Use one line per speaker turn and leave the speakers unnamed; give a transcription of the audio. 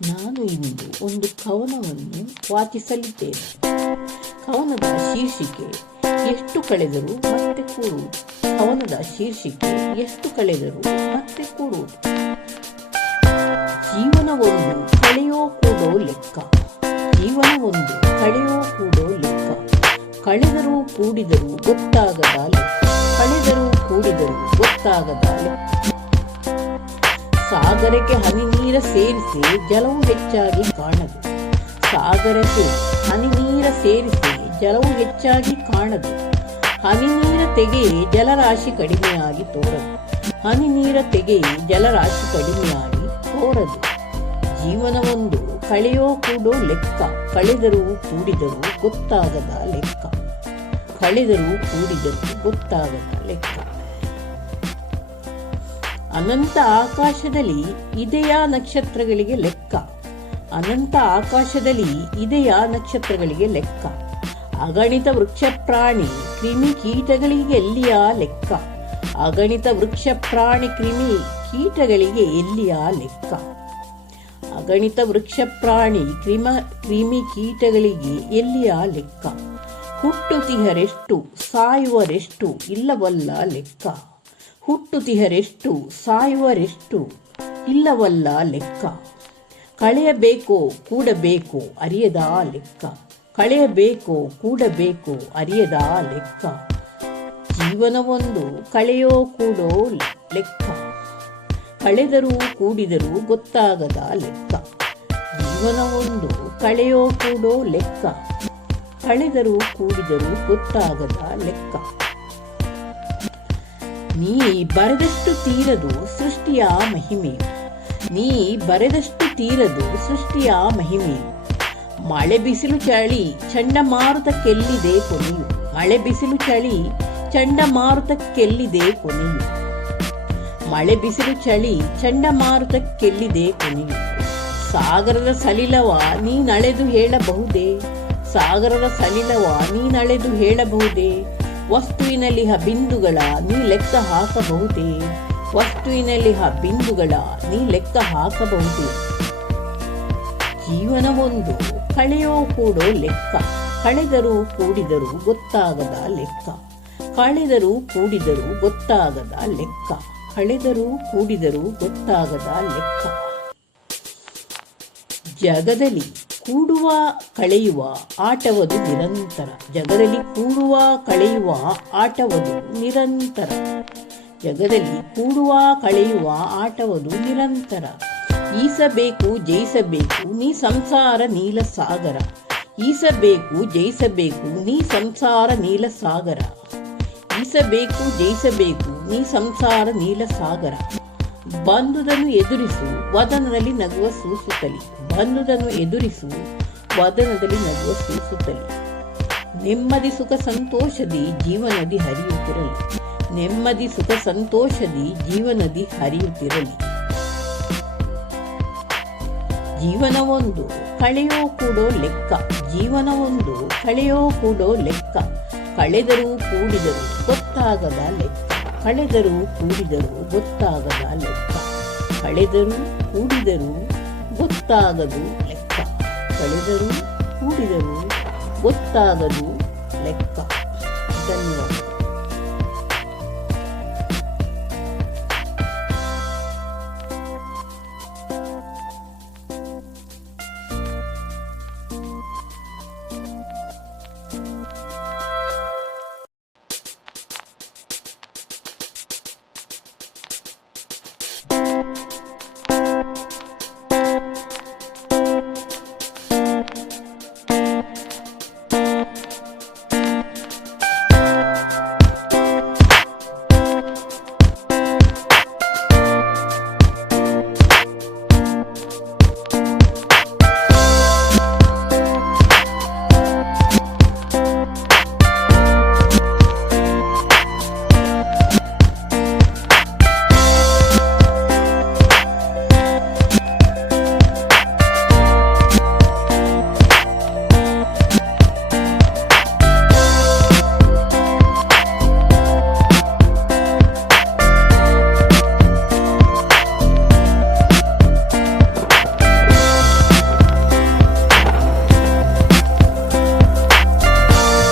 ನಾನು ಇಂದು ಒಂದು ಕವನವನ್ನು ವಾಚಿಸಲಿದ್ದೇನೆ. ಕವನದ ಶೀರ್ಷಿಕೆ ಎಷ್ಟು ಕಳೆದರೂ ಮತ್ತೆ ಕೂಡುವುದು. ಕವನದ ಶೀರ್ಷಿಕೆ ಎಷ್ಟು ಕಳೆದರೂ ಮತ್ತೆ ಕೂಡುವುದು. ಜೀವನ ಒಂದು ಕಳೆಯೋ ಕೂಡೋ ಲೆಕ್ಕ. ಜೀವನ ಒಂದು ಕಳೆಯೋ ಕೂಡೋ ಲೆಕ್ಕ. ಕಳೆದರೂ ಕೂಡಿದರೂ ಗೊತ್ತಾಗದ ಲೆಕ್ಕ. ಕಳೆದರೂ ಕೂಡಿದರೂ ಗೊತ್ತಾಗದ ಲೆಕ್ಕ. ಸಾಗರಕ್ಕೆ ಹನಿ ನೀರ ಸೇರಿಸಿ ಜಲವು ಹೆಚ್ಚಾಗಿ ಕಾಣದು. ಸಾಗರಕ್ಕೆ ಹನಿ ನೀರ ಸೇರಿಸಿ ಜಲವು ಹೆಚ್ಚಾಗಿ ಕಾಣದು. ಹನಿ ನೀರ ತೆಗೆಯೇ ಜಲರಾಶಿ ಕಡಿಮೆಯಾಗಿ ತೋರದು. ಹನಿ ನೀರ ತೆಗೆಯೇ ಜಲರಾಶಿ ಕಡಿಮೆಯಾಗಿ ತೋರದು. ಜೀವನವೊಂದು ಕಳೆಯೋ ಕೂಡೋ ಲೆಕ್ಕ, ಕಳೆದರೂ ಕೂಡಿದರೂ ಗೊತ್ತಾಗದ ಲೆಕ್ಕ. ಕಳೆದರೂ ಕೂಡಿದರೂ ಗೊತ್ತಾಗದ ಲೆಕ್ಕ. ಅನಂತ ಆಕಾಶದಲ್ಲಿ ಇದೆಯಾ ನಕ್ಷತ್ರಗಳಿಗೆ ಲೆಕ್ಕ? ಅನಂತ ಆಕಾಶದಲ್ಲಿ ಇದೆಯಾ ನಕ್ಷತ್ರಗಳಿಗೆ ಲೆಕ್ಕ? ಅಗಣಿತ ವೃಕ್ಷ ಪ್ರಾಣಿ ಕ್ರಿಮಿ ಕೀಟಗಳಿಗೆ ಎಲ್ಲಿಯ ಲೆಕ್ಕ? ಅಗಣಿತ ವೃಕ್ಷ ಪ್ರಾಣಿ ಕ್ರಿಮಿ ಕೀಟಗಳಿಗೆ ಎಲ್ಲಿಯ ಲೆಕ್ಕ? ಅಗಣಿತ ವೃಕ್ಷ ಪ್ರಾಣಿ ಕ್ರಿಮ ಕ್ರಿಮಿ ಕೀಟಗಳಿಗೆ ಎಲ್ಲಿಯ ಲೆಕ್ಕ? ಹುಟ್ಟುತಿಹರೆಷ್ಟು ಸಾಯುವರೆಷ್ಟು ಇಲ್ಲವಲ್ಲ ಲೆಕ್ಕ? ಹುಟ್ಟುತಿಹರೆಷ್ಟು, ಸಾಯುವರೆಷ್ಟು ಇಲ್ಲವಲ್ಲ ಲೆಕ್ಕ. ಕಳೆಯಬೇಕೋ, ಕೂಡಬೇಕೋ, ಅರಿಯದ ಲೆಕ್ಕ. ಕಳೆಯಬೇಕೋ, ಕೂಡಬೇಕೋ, ಅರಿಯದ ಲೆಕ್ಕ. ಜೀವನವೊಂದು ಕಳೆಯೋ, ಕೂಡೋ ಲೆಕ್ಕ. ಕಳೆದರೂ, ಕೂಡಿದರೂ ಗೊತ್ತಾಗದ ಲೆಕ್ಕ. ಜೀವನವೊಂದು ಕಳೆಯೋ, ಕೂಡೋ ಲೆಕ್ಕ. ಕಳೆದರೂ, ಕೂಡಿದರೂ ಗೊತ್ತಾಗದ ಲೆಕ್ಕ. ನೀ ಬರೆದಷ್ಟು ತೀರದು ಸೃಷ್ಟಿಯ ಮಹಿಮೆ. ನೀ ಬರೆದಷ್ಟು ತೀರದು ಸೃಷ್ಟಿಯ ಮಹಿಮೆ. ಮಳೆ ಬಿಸಿಲು ಚಳಿ ಚಂಡಮಾರುತ ಕೆಲ್ಲಿದೆ ಕೊನೆಯು. ಮಳೆ ಬಿಸಿಲು ಚಳಿ ಚಂಡಮಾರುತ ಕೆಲ್ಲಿದೆ ಕೊನೆಯು. ಮಳೆ ಬಿಸಿಲು ಚಳಿ ಚಂಡಮಾರುತ ಕೆಲ್ಲಿದೆ ಕೊನೆಯು. ಸಾಗರದ ಸಲಿಲವ ನೀನಳೆದು ಹೇಳಬಹುದೇ? ಸಾಗರದ ಸಲಿಲವ ನೀನಳೆದು ಹೇಳಬಹುದೇ? ವಸ್ತುವಿನಲ್ಲಿ ಹ ಬಿಂದುಗಳ ನೀ ಲೆಕ್ಕ ಹಾಕಬಹುದೇ? ವಸ್ತುವಿನಲ್ಲಿ ಹ ಬಿಂದುಗಳ ನೀ ಲೆಕ್ಕ ಹಾಕಬಹುದೇ? ಜೀವನವೊಂದು ಕಳೆಯೋ ಕೂಡೋ ಲೆಕ್ಕ. ಕಳೆದರೂ ಕೂಡಿದರೂ ಗೊತ್ತಾಗದ ಲೆಕ್ಕ. ಕಳೆದರೂ ಕೂಡಿದರೂ ಗೊತ್ತಾಗದ ಲೆಕ್ಕ. ಕಳೆದರೂ ಕೂಡಿದರೂ ಗೊತ್ತಾಗದ ಲೆಕ್ಕ. ಜಗದಲ್ಲಿ ಕೂಡುವ, ಕಳೆಯುವ, ಆಟವದು ನಿರಂತರ. ಜಗದಲ್ಲಿ ಕೂಡುವ, ಕಳೆಯುವ, ಆಟವದು ನಿರಂತರ. ಜಗದಲ್ಲಿ ಕೂಡುವ, ಕಳೆಯುವ, ಆಟವದು ನಿರಂತರ. ಈಸಬೇಕು, ಜಯಿಸಬೇಕು, ನೀ ಸಂಸಾರ ನೀಲ ಸಾಗರ. ಈಸಬೇಕು, ಜಯಿಸಬೇಕು, ನೀ ಸಂಸಾರ ನೀಲ ಸಾಗರ. ಈಸಬೇಕು, ಜಯಿಸಬೇಕು, ನೀ ಸಂಸಾರ ನೀಲ ಸಾಗರ. ಬಂದುದನ್ನು ಎದುರಿಸು, ವದನದಲ್ಲಿ ನಗುವ ಸೂಸುತ್ತಲಿ. ಬಂದುದನ್ನು ಎದುರಿಸು, ವದನದಲ್ಲಿ ನಗುವ ಸೂಸುತ್ತಲಿ. ನೆಮ್ಮದಿ ಸುಖ ಸಂತೋಷದಿ ಜೀವನದಿ ಹರಿಯುತ್ತಿರಲಿ. ನೆಮ್ಮದಿ ಸುಖ ಸಂತೋಷದಿ ಜೀವನದಿ ಹರಿಯುತ್ತಿರಲಿ. ಜೀವನವೊಂದು ಕಳೆಯೋ ಕೂಡೋ ಲೆಕ್ಕ. ಜೀವನವೊಂದು ಕಳೆಯೋ ಕೂಡೋ ಲೆಕ್ಕ. ಕಳೆದರೂ ಕೂಡಿದರೂ ಗೊತ್ತಾಗದ ಲೆಕ್ಕ. ಕಳೆದರೂ ಕೂಡಿದರು ಗೊತ್ತಾಗದ ಲೆಕ್ಕ. ಕಳೆದರು ಕೂಡಿದರು ಗೊತ್ತಾಗದು ಲೆಕ್ಕ. ಕಳೆದರು ಕೂಡಿದರು ಗೊತ್ತಾಗದು ಲೆಕ್ಕ. ಧನ್ಯವಾದ